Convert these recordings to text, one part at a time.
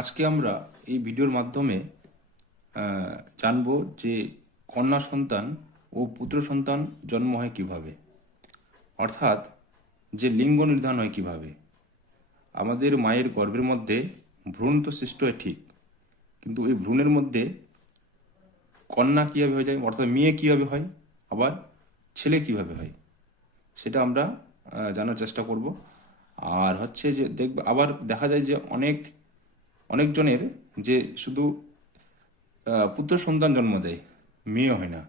আজকে আমরা এই ভিডিওর মাধ্যমে জানব যে কন্যা সন্তান ও পুত্র সন্তান জন্ম হয় কীভাবে। অর্থাৎ যে লিঙ্গ নির্ধারণ হয় কীভাবে। আমাদের মায়ের গর্ভের মধ্যে ভ্রূণ তো সৃষ্ট হয় ঠিক, কিন্তু এই ভ্রূণের মধ্যে কন্যা কীভাবে হয়ে যায়, অর্থাৎ মেয়ে কীভাবে হয়, আবার ছেলে কীভাবে হয়, সেটা আমরা জানার চেষ্টা করব। আর হচ্ছে যে দেখবে, আবার দেখা যায় যে অনেক অনেকজনের যে শুধু পুত্র সন্তান জন্ম দেয়, মেয়ে হয় না।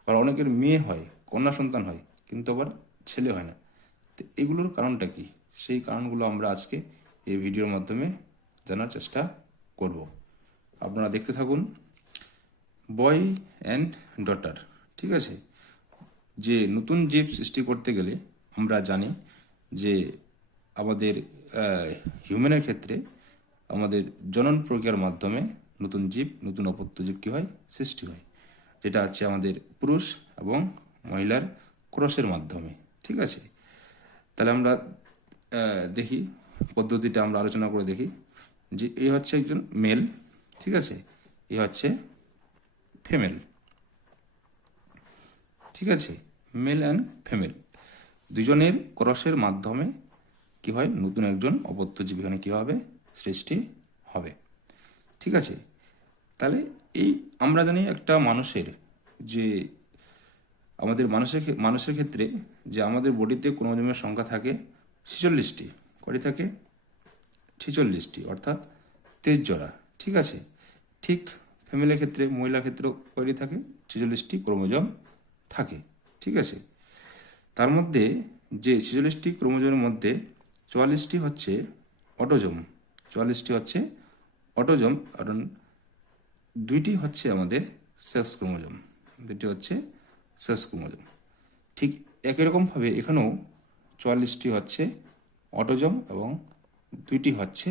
আবার অনেকের মেয়ে হয়, কন্যা সন্তান হয়, কিন্তু আবার ছেলে হয় না। তো এগুলোর কারণটা কি? সেই কারণগুলো আমরা আজকে এই ভিডিওর মাধ্যমে জানার চেষ্টা করব। আপনারা দেখতে থাকুন, বয় অ্যান্ড ডটার, ঠিক আছে? যে নতুন জীব সৃষ্টি করতে গেলে আমরা জানি যে আমাদের হিউম্যানের ক্ষেত্রে আমাদের জনন প্রক্রিয়ার মাধ্যমে নতুন জীব, নতুন অপত্য জীব কী হয়? সৃষ্টি হয়। যেটা আছে আমাদের পুরুষ এবং মহিলার ক্রসের মাধ্যমে। ঠিক আছে? তাহলে আমরা দেখি, পদ্ধতিটা আমরা আলোচনা করে দেখি যে এই হচ্ছে একজন মেল ঠিক আছে? এই হচ্ছে ফিমেল ঠিক আছে? মেল অ্যান্ড ফিমেল দুজনের ক্রসের মাধ্যমে কি হয়? নতুন একজন অপত্যজীবী এখানে কী হবে? সৃষ্টি হবে। ঠিক আছে? তাহলে এই আমরা জানি একটা মানুষের যে আমাদের মানুষের মানুষের ক্ষেত্রে যে আমাদের বডিতে ক্রোমোজোমের সংখ্যা থাকে ছিচল্লিশটি, কটি থাকে? ছিচল্লিশটি, অর্থাৎ তেইশ জোড়া। ঠিক আছে? ঠিক ফ্যামিলির ক্ষেত্রে, মহিলা ক্ষেত্রেও কয়টি থাকে? ছেচল্লিশটি ক্রোমোজোম থাকে। ঠিক আছে? তার মধ্যে যে ছেচল্লিশটি ক্রোমোজোমের মধ্যে চুয়াল্লিশটি হচ্ছে অটোজোম। চুয়াল্লিশটি হচ্ছে অটোজম, কারণ দুইটি হচ্ছে আমাদের সেক্স ক্রোমোজোম দুটি হচ্ছে সেক্স ক্রোমোজোম। ঠিক একই রকমভাবে এখানেও চুয়াল্লিশটি হচ্ছে অটোজম এবং দুইটি হচ্ছে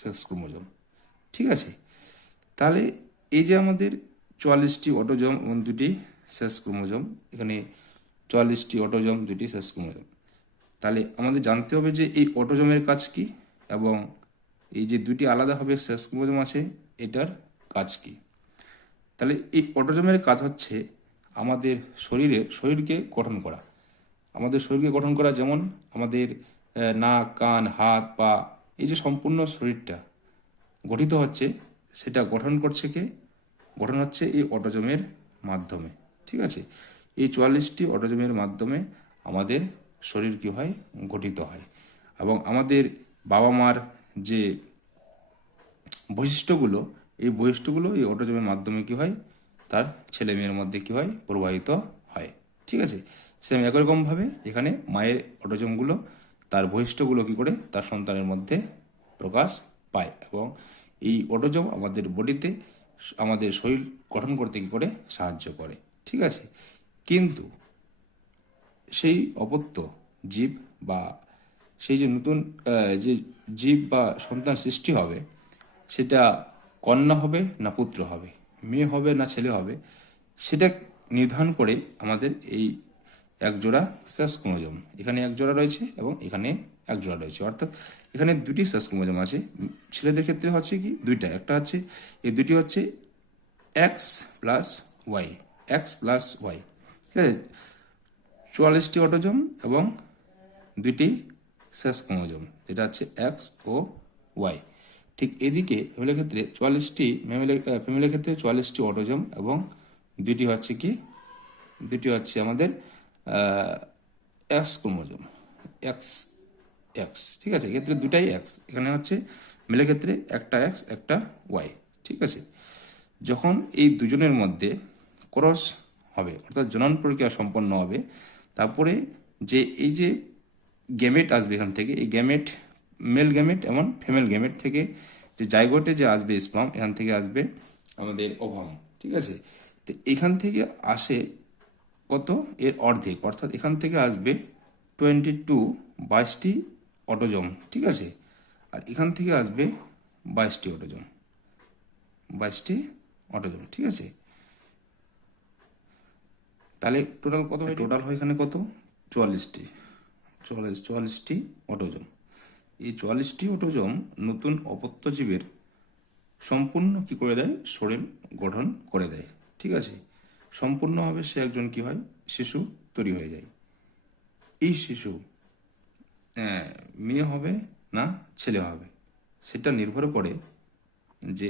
সেক্স ক্রোমোজোম। ঠিক আছে? তাহলে এই যে আমাদের চুয়াল্লিশটি অটোজম এবং দুটি সেক্স ক্রোমোজোম, এখানে চুয়াল্লিশটি অটোজম দুটি সেক্স ক্রোমোজোম। তাহলে আমাদের জানতে হবে যে এই অটোজমের কাজ কি? এবং এই যে দুটি আলাদাভাবে সেক্স ক্রোমোজোম আছে, এটার কাজ কি? তাহলে এই অটোজমের কাজ হচ্ছে আমাদের শরীরে শরীরকে গঠন করা। আমাদের শরীরকে গঠন করা যেমন আমাদের নাক, কান, হাত, পা, এই যে সম্পূর্ণ শরীরটা গঠিত হচ্ছে, সেটা গঠন করছে কে? গঠন হচ্ছে এই অটোজমের মাধ্যমে, ঠিক আছে? এই চুয়াল্লিশটি অটোজমের মাধ্যমে আমাদের শরীর কি হয়? গঠিত হয়। এবং আমাদের বাবা মার যে বৈশিষ্ট্যগুলো, এই বৈশিষ্ট্যগুলো এই অটোজমের মাধ্যমে কি হয়? তার ছেলে মেয়ের মধ্যে কি হয়? প্রবাহিত হয়। ঠিক আছে? সেম একই রকমভাবে এখানে মায়ের অটোজমগুলো তার বৈশিষ্ট্যগুলো কি করে? তার সন্তানের মধ্যে প্রকাশ পায় এবং এই অটোজম আমাদের বডিতে, আমাদের শরীর গঠন করতে কি করে? সাহায্য করে। ঠিক আছে? কিন্তু সেই অপত্য জীব বা সেই যে নতুন যে জীব বা সন্তান সৃষ্টি হবে, সেটা কন্যা হবে না পুত্র হবে, মেয়ে হবে না ছেলে হবে, সেটা নির্ধারণ করে আমাদের এই এক জোড়া সেস ক্রোমোজোম এখানে এক জোড়া রয়েছে এবং এখানে এক জোড়া রয়েছে। অর্থাৎ এখানে দুটি ক্রোমোজোম আছে। ছেলেদের ক্ষেত্রে হচ্ছে কি? দুইটা। একটা হচ্ছে, এই দুটি হচ্ছে X plus Y. X plus Y. ঠিক আছে? চুয়াল্লিশটি অটোজম এবং দুইটি সেক্স ক্রোমোজোম, যেটা হচ্ছে এক্স ও ওয়াই ঠিক এদিকে ফ্যামিলির ক্ষেত্রে চুয়াল্লিশটি ফ্যামিলির ক্ষেত্রে চুয়াল্লিশটি অটোজম এবং দুইটি হচ্ছে কি দুটি হচ্ছে আমাদের এক্স ক্রোমোজোম এক্স এক্স ঠিক আছে? এক্ষেত্রে দুটাই এক্স এখানে হচ্ছে মেলের ক্ষেত্রে একটা এক্স একটা ওয়াই ঠিক আছে? যখন এই দুজনের মধ্যে ক্রস হবে, অর্থাৎ জনন প্রক্রিয়া সম্পন্ন হবে, তারপরে যে এই যে গ্যামেট আসবে এখান থেকে। এই গ্যামেট মেল গ্যামেট এবং ফিমেল গ্যামেট থেকে যে জাইগোটে যে আসবে স্পাম এখান থেকে আসবে আমাদের ওভাম ঠিক আছে? তো এখান থেকে আসে কত? এর অর্ধেক। অর্থাৎ এখান থেকে আসবে টোয়েন্টি টু বাইশটি অটোজম ঠিক আছে? আর এখান থেকে আসবে বাইশটি অটোজম বাইশটি অটোজম ঠিক আছে? তাহলে টোটাল কত টোটাল হয় এখানে কত? চুয়াল্লিশটি। চুয়াল্লিশ, চুয়াল্লিশটি অটোজম। এই চুয়াল্লিশটি অটোজম নতুন অপত্য জীবের সম্পূর্ণ কি করে দেয়? শরীর গঠন করে দেয়। ঠিক আছে? সম্পূর্ণভাবে সে একজন কি হয়? শিশু তৈরি হয়ে যায়। এই শিশু মেয়ে হবে না ছেলে হবে? সেটা নির্ভর করে যে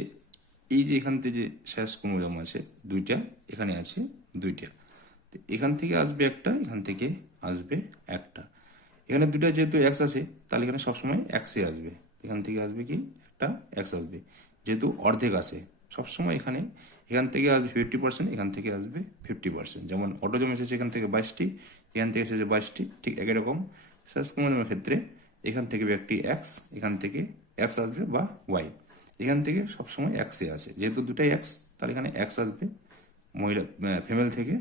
এই যে এখান থেকে যে শেষ ক্রোমোজোম আছে, দুইটা এখানে আছে, দুইটা। এখান থেকে আসবে একটা, এখান থেকে আসবে একটা। এখানে দুইটা যেহেতু এক্স আছে, তাহলে এখানে সবসময় এক্সে আসবে। এখান থেকে আসবে কি? একটা এক্স আসবে। যেহেতু অর্ধেক আসে সবসময় এখানে, এখান থেকে আসবে ফিফটি পার্সেন্ট এখান থেকে আসবে ফিফটি পার্সেন্ট যেমন অটোজম এসেছে এখান থেকে বাইশটি, এখান থেকে এসেছে বাইশটি, ঠিক একই রকম। শেষ ক্রোমোজোমের ক্ষেত্রে এখান থেকে একটি এক্স এখান থেকে এক্স আসবে বা ওয়াই এখান থেকে সবসময় এক্সে আসে। যেহেতু দুটাই এক্স তাহলে এখানে এক্স আসবে, মহিলা ফিমেল থেকে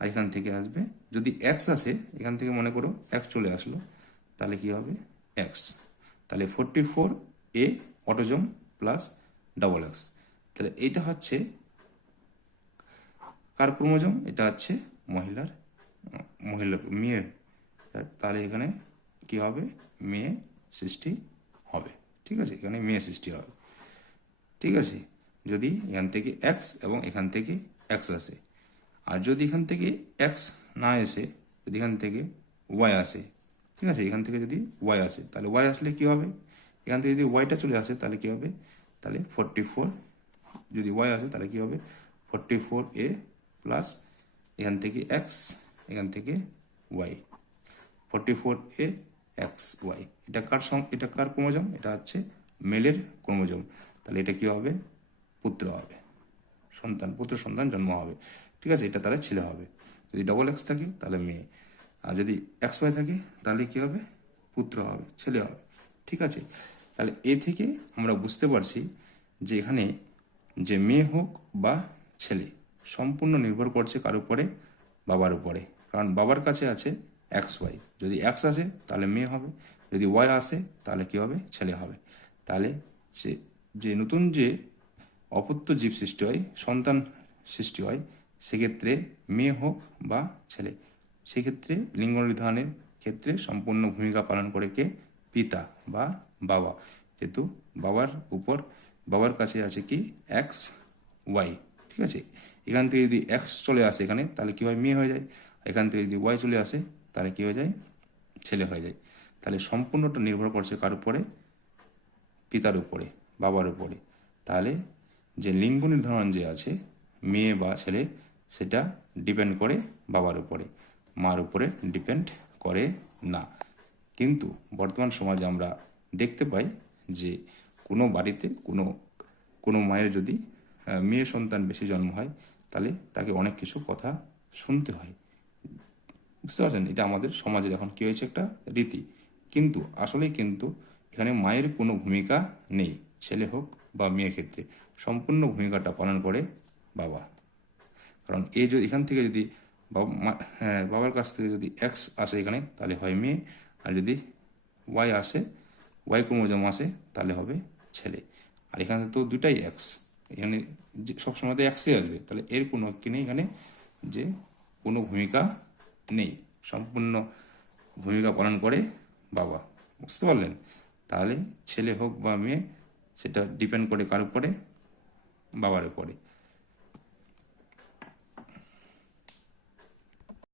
আর এখান থেকে আসবে। যদি এক্স আসে, এখান থেকে মনে করো এক্স চলে আসলো, তাহলে কি হবে? এক্স তাহলে ফোরটি ফোর এ অটোজম প্লাস ডাবল এক্স তাহলে এইটা হচ্ছে কার ক্রোমোজম? এটা হচ্ছে মহিলার, মহিলা, মেয়ে। তাহলে এখানে কি হবে? মেয়ে সৃষ্টি হবে। ঠিক আছে? এখানে মেয়ে সৃষ্টি হবে। ঠিক আছে? যদি এখান থেকে এক্স এবং এখান থেকে এক্স আসে আর যদি এখান থেকে এক্স না এসে যদি এখান থেকে ওয়াই আসে, ঠিক আছে? এখান থেকে যদি ওয়াই আসে, তাহলে ওয়াই আসলে কি হবে? এখান থেকে যদি ওয়াইটা চলে আসে, তাহলে কি হবে? তাহলে ফোরটি ফোর যদি ওয়াই আসে, তাহলে কি হবে? ফোরটি ফোর এ প্লাস এখান থেকে এক্স এখান থেকে ওয়াই ফোরটি ফোর এ এক্স ওয়াই এটা কার সং, এটা কার ক্রোমোজম? এটা হচ্ছে মেলের ক্রোমোজম। তাহলে এটা কি হবে? পুত্র হবে। সন্তান, পুত্র সন্তান জন্ম হবে। ঠিক আছে, এটা তাহলে ছেলে হবে। যদি ডবল এক্স থাকে, তাহলে মেয়ে। আর যদি এক্স ওয়াই থাকে, তাহলে কী হবে? পুত্র হবে, ছেলে হবে। ঠিক আছে? তাহলে এ থেকে আমরা বুঝতে পারছি যে এখানে যে মেয়ে হোক বা ছেলে, সম্পূর্ণ নির্ভর করছে কার উপরে? বাবার উপরে। কারণ বাবার কাছে আছে এক্স ওয়াই যদি এক্স আসে, তাহলে মেয়ে হবে। যদি ওয়াই আসে, তাহলে কি হবে? ছেলে হবে। তাহলে সে যে নতুন যে অপত্য জীব সৃষ্টি হয়, সন্তান সৃষ্টি হয় সেক্ষেত্রে মেয়ে হোক বা ছেলে, সেক্ষেত্রে লিঙ্গ নির্ধারণের ক্ষেত্রে সম্পূর্ণ ভূমিকা পালন করে কে? পিতা বা বাবা। যেহেতু বাবার উপর, বাবার কাছে আছে কি? এক্স ওয়াই ঠিক আছে? এখান থেকে যদি এক্স চলে আসে এখানে, তাহলে কী হয়? মেয়ে হয়ে যায়। এখান থেকে যদি ওয়াই চলে আসে, তাহলে কী হয়ে যায়? ছেলে হয়ে যায়। তাহলে সম্পূর্ণটা নির্ভর করছে কার উপরে? পিতার উপরে, বাবার উপরে। তাহলে যে লিঙ্গ নির্ধারণ যে আছে, মেয়ে বা ছেলে সেটা ডিপেন্ড করে বাবার উপরে। মার উপরে ডিপেন্ড করে না। কিন্তু বর্তমান সমাজে আমরা দেখতে পাই যে কোনো বাড়িতে কোনো কোনো মায়ের যদি মেয়ে সন্তান বেশি জন্ম হয়, তাহলে তাকে অনেক কিছু কথা শুনতে হয়। বুঝতে পারছেন? এটা আমাদের সমাজে এখন কী হয়েছে একটা রীতি। কিন্তু আসলে কিন্তু এখানে মায়ের কোনো ভূমিকা নেই, ছেলে হোক বা মেয়ের ক্ষেত্রে। সম্পূর্ণ ভূমিকাটা পালন করে বাবা। কারণ এ যদি এখান থেকে যদি হ্যাঁ, বাবার কাছ থেকে যদি এক্স আসে এখানে তাহলে হয় মেয়ে। আর যদি ওয়াই আসে ওয়াই ক্রোমোজোম আসে তাহলে হবে ছেলে। আর এখানে তো দুটাই এক্স। এখানে সবসময় তো এক্সই আসবে। তাহলে এর কোনো কি নেই এখানে? যে কোনো ভূমিকা নেই। সম্পূর্ণ ভূমিকা পালন করে বাবা। বুঝতে পারলেন? তাহলে ছেলে হোক বা মেয়ে সেটা ডিপেন্ড করে কার উপরে? বাবার উপরে।